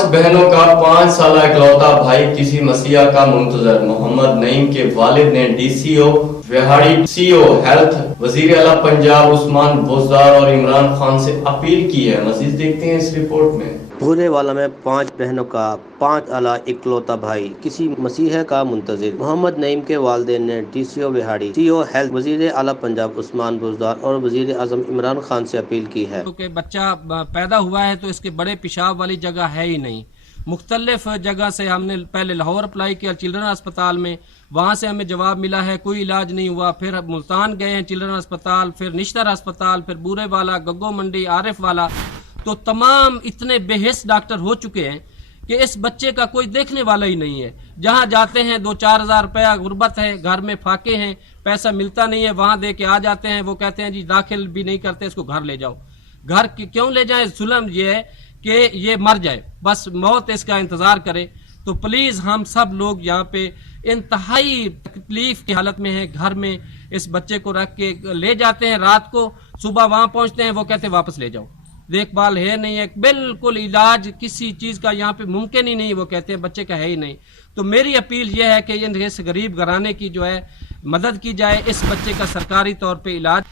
5 बहनों का 5 साला इकलौता भाई किसी मसीहा का मुंतजर। मोहम्मद नईम के वालिद ने डीसीओ विहाड़ी, सीओ हेल्थ, वजीर आला पंजाब उस्मान बुज़दार और इमरान खान से अपील की है। मजीद देखते हैं इस रिपोर्ट में। भूरेवाला में 5 बहनों का 5 आला इकलौता भाई किसी मसीहा का मुंतजिर। मोहम्मद नईम के वालिदैन ने डीसीओ विहाड़ी, सीओ हेल्थ, वजीर आला पंजाब उस्मान बुज़दार और वजीर आज़म इमरान खान से अपील की है कि बच्चा पैदा हुआ है तो इसके बड़े पेशाब वाली जगह है ही नहीं। मुख्तलिफ जगह से हमने पहले लाहौर अप्लाई किया चिल्ड्रन अस्पताल में, वहाँ से हमें जवाब मिला है कोई इलाज नहीं हुआ। फिर मुल्तान गए हैं चिल्ड्रन अस्पताल, फिर निश्तर अस्पताल, फिर बूरेवाला, गग्गो मंडी, आरिफ वाला, तो तमाम इतने बेहिस डॉक्टर हो चुके हैं कि इस बच्चे का कोई देखने वाला ही नहीं है। जहाँ जाते हैं 2-4 हज़ार रुपया गुर्बत है, घर में फाके हैं, पैसा मिलता नहीं है, वहाँ दे के आ जाते हैं। वो कहते हैं जी दाखिल भी नहीं करते, इसको घर ले जाओ। घर क्यों ले जाएं? जुल्म ये है कि ये मर जाए, बस मौत इसका इंतजार करे। तो प्लीज हम सब लोग यहाँ पे इंतहाई तकलीफ की हालत में हैं, घर में इस बच्चे को रख के ले जाते हैं रात को, सुबह वहां पहुंचते हैं, वो कहते हैं वापस ले जाओ, देखभाल है नहीं है, बिल्कुल इलाज किसी चीज का यहाँ पे मुमकिन ही नहीं, वो कहते हैं बच्चे का है ही नहीं। तो मेरी अपील यह है कि इस गरीब घराने की जो है मदद की जाए, इस बच्चे का सरकारी तौर पे इलाज